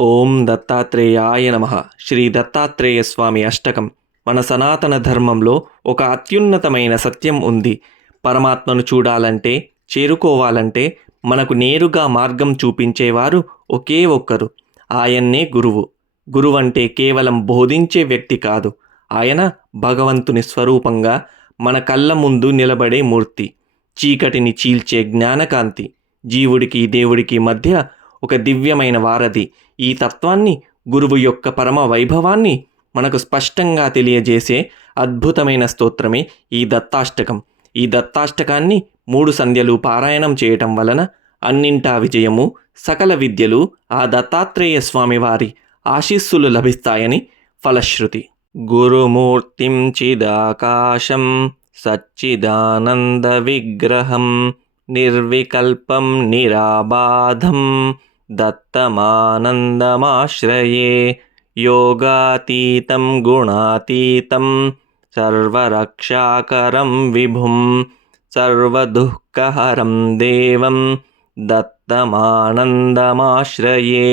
ఓం దత్తాత్రేయాయ నమః. శ్రీ దత్తాత్రేయ స్వామి అష్టకం. మన సనాతన ధర్మంలో ఒక అత్యున్నతమైన సత్యం ఉంది. పరమాత్మను చూడాలంటే, చేరుకోవాలంటే మనకు నేరుగా మార్గం చూపించేవారు ఒకే ఒక్కరు. ఆయన్నే గురువు. గురువంటే కేవలం బోధించే వ్యక్తి కాదు. ఆయన భగవంతుని స్వరూపంగా మన కళ్ళ ముందు నిలబడే మూర్తి. చీకటిని చీల్చే జ్ఞానకాంతి. జీవుడికి దేవుడికి మధ్య ఒక దివ్యమైన వారధి. ఈ తత్వాన్ని, గురువు యొక్క పరమ వైభవాన్ని మనకు స్పష్టంగా తెలియజేసే అద్భుతమైన స్తోత్రమే ఈ దత్తాష్టకం. ఈ దత్తాష్టకాన్ని 3 సంధ్యలు పారాయణం చేయటం వలన అన్నింటా విజయము, సకల విద్యలు ఆ దత్తాత్రేయ స్వామి వారి ఆశీస్సులు లభిస్తాయని ఫలశ్రుతి. గురుమూర్తిం చిదాకాశం సచ్చిదానంద విగ్రహం నిర్వికల్పం నిరాబాధం దత్తమానందమాశ్రయే. యోగాతీతం గుణాతీతం సర్వరక్షాకరం విభుం సర్వదుఃఖహరం దేవం దత్తమానందమాశ్రయే.